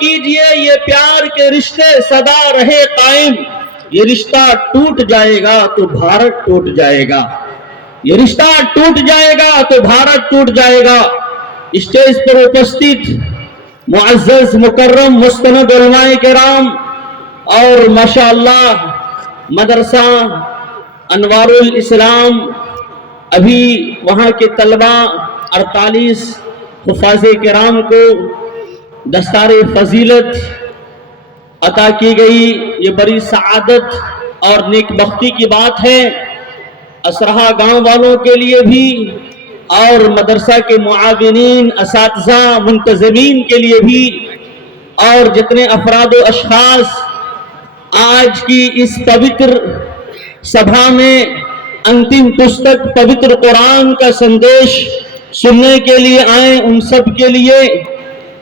کیجئے یہ پیار کے رشتے سدا رہے قائم، یہ رشتہ ٹوٹ جائے گا تو بھارت ٹوٹ جائے گا، یہ رشتہ ٹوٹ جائے گا تو بھارت ٹوٹ جائے گا۔ اسٹیج پر اپستھت معزز مکرم مستند علماء کرام اور ماشاءاللہ مدرسہ انوار الاسلام، ابھی وہاں کے طلبہ 48 حفاظ کرام کو دستار فضیلت عطا کی گئی، یہ بڑی سعادت اور نیک بختی کی بات ہے۔ اسرہا گاؤں والوں کے لیے بھی اور مدرسہ کے معاونین، اساتذہ، منتظمین کے لیے بھی، اور جتنے افراد و اشخاص آج کی اس پوتر سبھا میں انتم پستک پوتر قرآن کا سندیش سننے کے لیے آئیں، ان سب کے لیے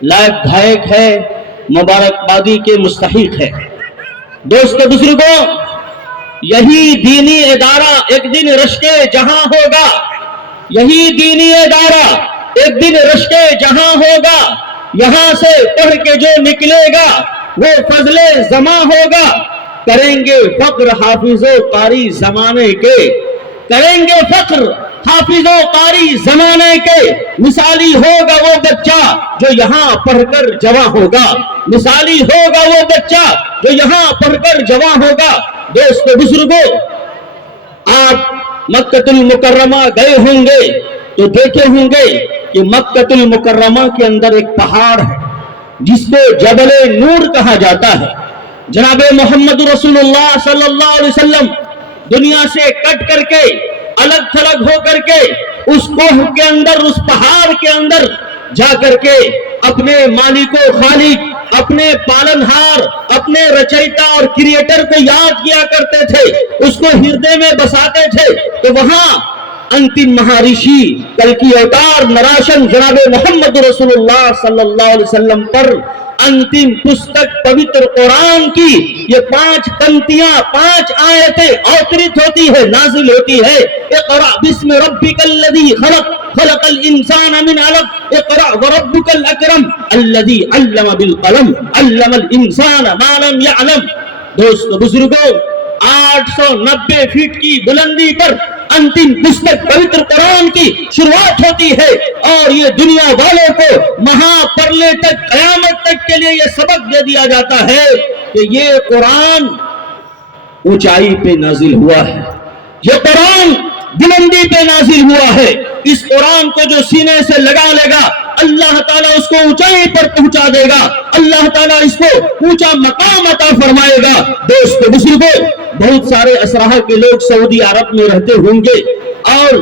لائق دھائق ہے، مبارکبادی کے مستحق ہے۔ دوستو بزرگوں، یہی دینی ادارہ ایک دن رشک جہاں ہوگا، یہی دینی ادارہ ایک دن رشک جہاں ہوگا، یہاں سے پڑھ کے جو نکلے گا وہ فضل زماں ہوگا۔ کریں گے فخر حافظ و قاری زمانے کے، کریں گے فخر حافظ و قاری زمانے کے، مثالی ہوگا وہ بچہ جو یہاں پڑھ کر جواں ہوگا، مثالی ہوگا وہ بچہ جو یہاں پڑھ کر جواں ہوگا۔ دوستو بزرگوں، آپ مکہ المکرمہ گئے ہوں گے تو دیکھے ہوں گے کہ مکہ المکرمہ کے اندر ایک پہاڑ ہے جس کو جبل نور کہا جاتا ہے۔ جناب محمد رسول اللہ صلی اللہ علیہ وسلم دنیا سے کٹ کر کے الگ تھلگ ہو کر کے اس کوہ کے اندر، اس پہاڑ کے اندر جا کر کے اپنے مالک و خالق، اپنے پالنہار، اپنے رچیتا اور کریٹر کو یاد کیا کرتے تھے، اس کو ہردے میں بساتے تھے۔ تو وہاں انتم مہارشی کلکی اوتار نراشن جناب محمد رسول اللہ صلی اللہ علیہ وسلم پر انتم پستک پوتر قرآن کی یہ 5 پنکتیاں، 5 آیتیں اوترت ہوتی ہے، نازل ہوتی ہے۔ اقرأ بسم ربک الذی خلق، خلق الانسان من علق، اقرأ وربک الاکرم الذی علم بالقلم، علم الانسان ما لم یعلم۔ دوستو بزرگوں، 890 فٹ کی بلندی پر انتم پستک پوتر قرآن کی شروعات ہوتی ہے، اور یہ دنیا والوں کو مہا پرلے تک، قیامت تک کے لیے یہ سبق دے دیا جاتا ہے کہ یہ قرآن اونچائی پہ نازل ہوا ہے، یہ قرآن بلندی پہ نازل ہوا ہے۔ اس قرآن کو جو سینے سے لگا لے گا، اللہ تعالیٰ اس کو اونچائی پر پہنچا دے گا، اللہ تعالیٰ اس کو اونچا مقام عطا فرمائے گا۔ دوستو بزرگوں، بہت سارے اسرہا کے لوگ سعودی عرب میں رہتے ہوں گے اور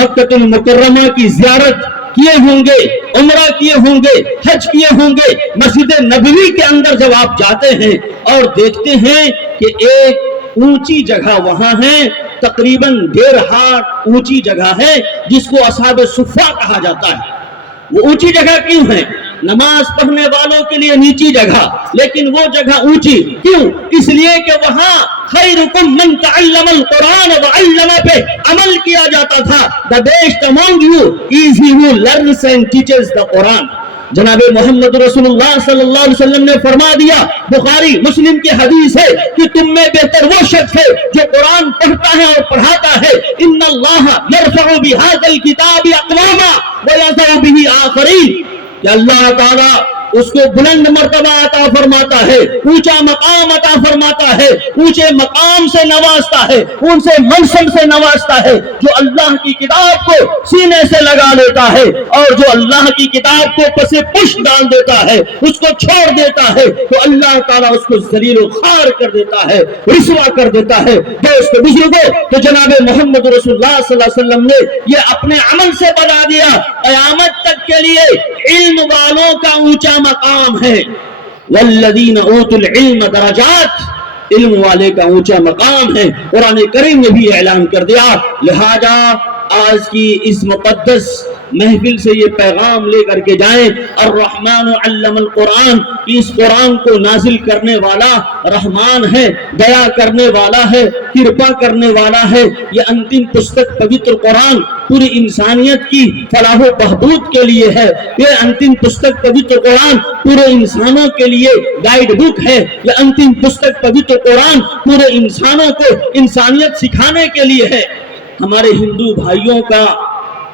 مکہ المکرمہ کی زیارت کیے ہوں گے، عمرہ کیے ہوں گے، حج کیے ہوں گے۔ مسجد نبوی کے اندر جب آپ جاتے ہیں اور دیکھتے ہیں کہ ایک اونچی جگہ وہاں ہے، تقریباً 1.5 ہاتھ اونچی جگہ ہے، جس کو اصحاب صفہ کہا جاتا ہے۔ وہ اونچی جگہ کیوں ہے؟ نماز پڑھنے والوں کے لیے نیچی جگہ، لیکن وہ جگہ اونچی کیوں؟ اس لیے کہ وہاں خیرکم من تعلم القرآن وعلم پہ عمل کیا جاتا تھا۔ The best among you is he who learns and teaches the Quran۔ جناب محمد رسول اللہ صلی اللہ علیہ وسلم نے فرما دیا، بخاری مسلم کی حدیث ہے کہ تم میں بہتر وہ شخص ہے جو قرآن پڑھتا ہے اور پڑھاتا ہے۔ ان اللہ یرفع بہذا الکتاب اقواما ویضع بہ آخرین، کہ اللہ تعالیٰ اس کو بلند مرتبہ عطا فرماتا ہے، اونچا مقام عطا فرماتا ہے، اونچے مقام سے نوازتا ہے، ان سے منصب سے نوازتا ہے جو اللہ کی کتاب کو سینے سے لگا لیتا ہے، اور جو اللہ کی کتاب کو پس پش ڈال دیتا ہے، اس کو چھوڑ دیتا ہے، تو اللہ تعالیٰ اس کو ذلیل و خوار کر دیتا ہے، رسوا کر دیتا ہے۔ دوستو بزرگوں، تو جناب محمد رسول اللہ صلی اللہ علیہ وسلم نے یہ اپنے عمل سے بتا دیا، قیامت تک کے لیے علم والوں کا اونچا مقام ہے۔ والذین اوتوا العلم درجات، علم والے کا اونچا مقام ہے۔ قرآن کریم نے بھی اعلان کر دیا، لہذا آج کی اس مقدس محفل سے یہ پیغام لے کر کے جائیں، الرحمن علم القرآن، اس قرآن کو نازل کرنے والا رحمان ہے، دیا کرنے والا ہے، کرپا کرنے والا ہے۔ یہ انتم پستک پوتر قرآن پوری انسانیت کی فلاح و بہبود کے لیے ہے۔ یہ انتم پستک پوتر قرآن پورے انسانوں کے لیے گائیڈ بک ہے۔ یہ انتم پستک پوتر قرآن پورے انسانوں کو انسانیت سکھانے کے لیے ہے۔ ہمارے ہندو بھائیوں کا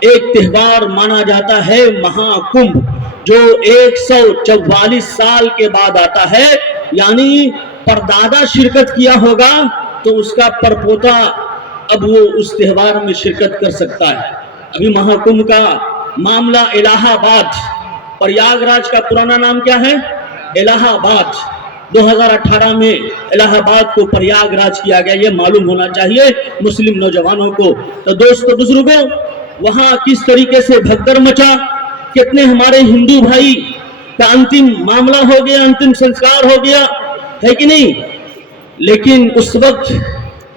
ایک تہوار مانا جاتا ہے مہا کمبھ، جو 144 سال کے بعد آتا ہے، یعنی پردادا شرکت کیا ہوگا تو اس کا پرپوتا اب وہ اس تہوار میں شرکت کر سکتا ہے۔ ابھی مہا کمبھ کا معاملہ الہ آباد، پریاگ راج کا پرانا نام کیا ہے؟ الہ آباد۔ 2018 میں الہ آباد کو پریاگ راج کیا گیا، یہ معلوم ہونا چاہیے مسلم نوجوانوں کو۔ تو دوستو بزرگوں، وہاں کس طریقے سے بھگدڑ مچا، کتنے ہمارے ہندو بھائی کا انتم معاملہ ہو گیا، انتم سنسکار ہو گیا، ہے کہ نہیں؟ لیکن اس وقت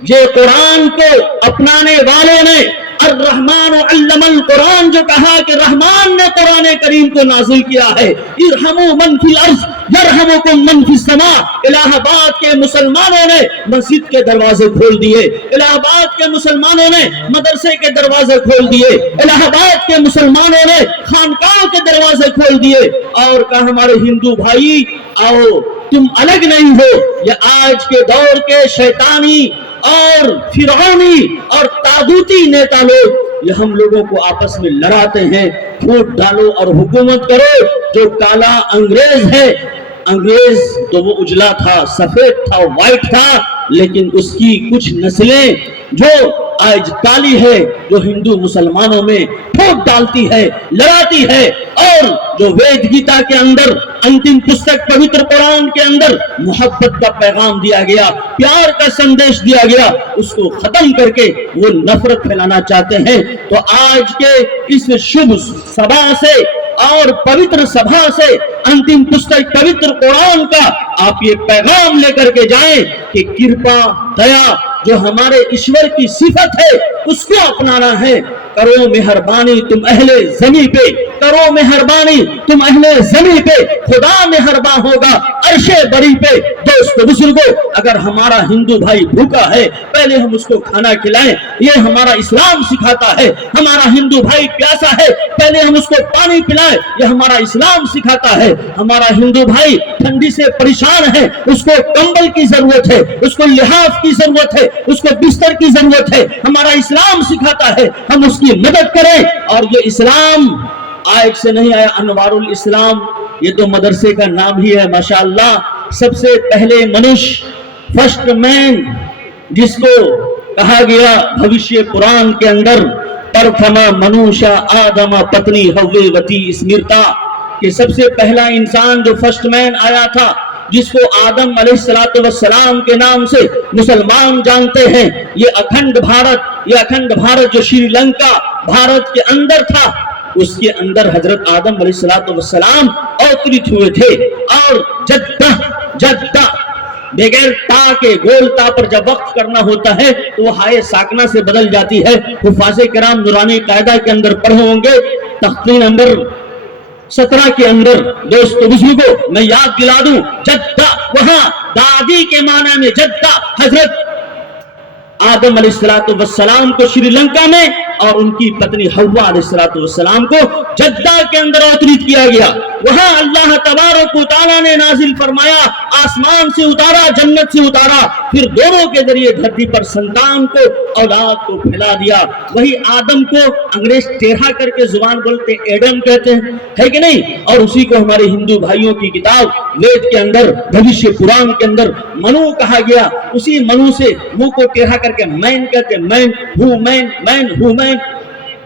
یہ قرآن کو اپنانے والوں نے الرحمن علم القرآن جو کہا کہ رحمان نے قرآن کریم کو نازل کیا ہے، ارحموا من فی الارض یرحمکم من فی السماء۔ الہ آباد کے مسلمانوں نے مسجد کے دروازے کھول دیے، الہ آباد کے مسلمانوں نے مدرسے کے دروازے کھول دیے، الہ آباد کے مسلمانوں نے خانقاہ کے دروازے کھول دیے اور کہا ہمارے ہندو بھائی آؤ، تم الگ نہیں ہو۔ یہ آج کے دور کے شیطانی اور فرعونی اور طاغوتی نیتا لوگ یہ ہم لوگوں کو آپس میں لڑاتے ہیں، پھوٹ ڈالو اور حکومت کرو۔ جو کالا انگریز ہے، انگریز تو وہ اجلا تھا، سفید تھا، وائٹ تھا، لیکن اس کی کچھ نسلیں جو آج کالی ہے، جو ہندو مسلمانوں میں پھوٹ ڈالتی ہے، لڑاتی ہے، اور جو وید گیتا کے اندر انتم پستک پوتر قرآن کے اندر محبت کا پیغام دیا گیا، پیار کا سندیش دیا گیا، اس کو ختم کر کے وہ نفرت پھیلانا چاہتے ہیں۔ تو آج کے اس شبھ سبھا سے اور پوتر سبھا سے انتم پستک پوتر قرآن کا آپ یہ پیغام لے کر کے جائیں کہ کرپا، دیا جو ہمارے ایشور کی صفت ہے اس کو اپنانا ہے۔ کرو مہربانی تم اہل زمین پہ، کرو مہربانی تم اہل زمین پہ، خدا مہربان ہوگا عرش بری پہ۔ دوستو بزرگوں، اگر ہمارا ہندو بھائی بھوکا ہے پہلے ہم اس کو کھانا کھلائیں، یہ ہمارا اسلام سکھاتا ہے۔ ہمارا ہندو بھائی پیاسا ہے پہلے ہم اس کو پانی پلائیں، یہ ہمارا اسلام سکھاتا ہے۔ ہمارا ہندو بھائی ٹھنڈی سے پریشان ہے، اس کو کمبل کی ضرورت ہے، اس کو لحاف کی ضرورت ہے، اس کو بستر کی ضرورت ہے، ہمارا اسلام سکھاتا ہے ہم اس کی مدد کریں۔ اور یہ اسلام آج سے نہیں آیا، انوار الاسلام یہ تو مدرسے کا نام ہی ہے ماشاءاللہ۔ سب سے پہلے منش، فرسٹ مین، جس کو کہا گیا بھوشیہ پران کے اندر پرتھما منوشا آدم پتنی ہوے وتی اسمرتا، کہ سب سے پہلا انسان جو فرسٹ مین آیا تھا، جس کو آدم علیہ السلام کے نام سے مسلمان جانتے ہیں، یہ اکھنڈ بھارت جو شری لنکا بھارت کے اندر تھا، اس کے اندر حضرت آدم علیہ السلام اوترت ہوئے تھے۔ اور جدہ بغیر تا کے گول تا پر جب وقت کرنا ہوتا ہے تو وہ ہائے ساکنہ سے بدل جاتی ہے۔ حفاظ کرام نورانی قاعدہ کے اندر پڑھے ہوں گے، تختی نمبر 17 کے اندر۔ دوستو بزرگوں، میں یاد دلا دوں، جدہ وہاں دادی کے معنی میں جدہ حضرت آدم علیہ السلام کو شری لنکا میں اور ان کی پتنی حوا علیہ السلام کو جدہ کے اندر اوترت کیا گیا۔ وہاں اللہ تبارک و تعالیٰ نے نازل فرمایا، آسمان سے اتارا، جنت سے اتارا، پھر دونوں کے ذریعے دھرتی پر سنتان کو، اولاد کو پھیلا دیا۔ وہی آدم کو انگریز ٹیڑھا کر کے زبان بولتے ایڈم کہتے ہیں، ہے کہ نہیں؟ اور اسی کو ہمارے ہندو بھائیوں کی کتاب وید کے اندر، بھوشیہ پران کے اندر منو کہا گیا۔ اسی منو سے منہ کو ٹیڑھا کر کے مین کہتے ہیں، مین ہو مین،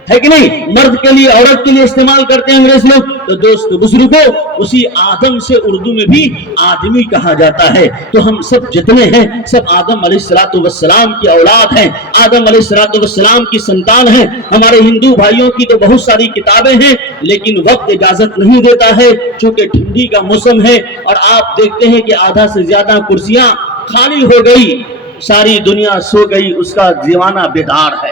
ہے کہ نہیں؟ مرد کے لیے عورت کے لیے استعمال کرتے ہیں انگریز لوگ۔ تو دوستو بزرگوں، اسی آدم سے اردو میں بھی آدمی کہا جاتا ہے۔ تو ہم سب جتنے ہیں سب آدم علیہ السلام کی اولاد ہیں، آدم علیہ السلام کی سنتان ہیں۔ ہمارے ہندو بھائیوں کی تو بہت ساری کتابیں ہیں، لیکن وقت اجازت نہیں دیتا ہے، چونکہ ٹھنڈی کا موسم ہے اور آپ دیکھتے ہیں کہ آدھا سے زیادہ کرسیاں خالی ہو گئی، ساری دنیا سو گئی، اس کا دیوانہ بیدار ہے۔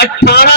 18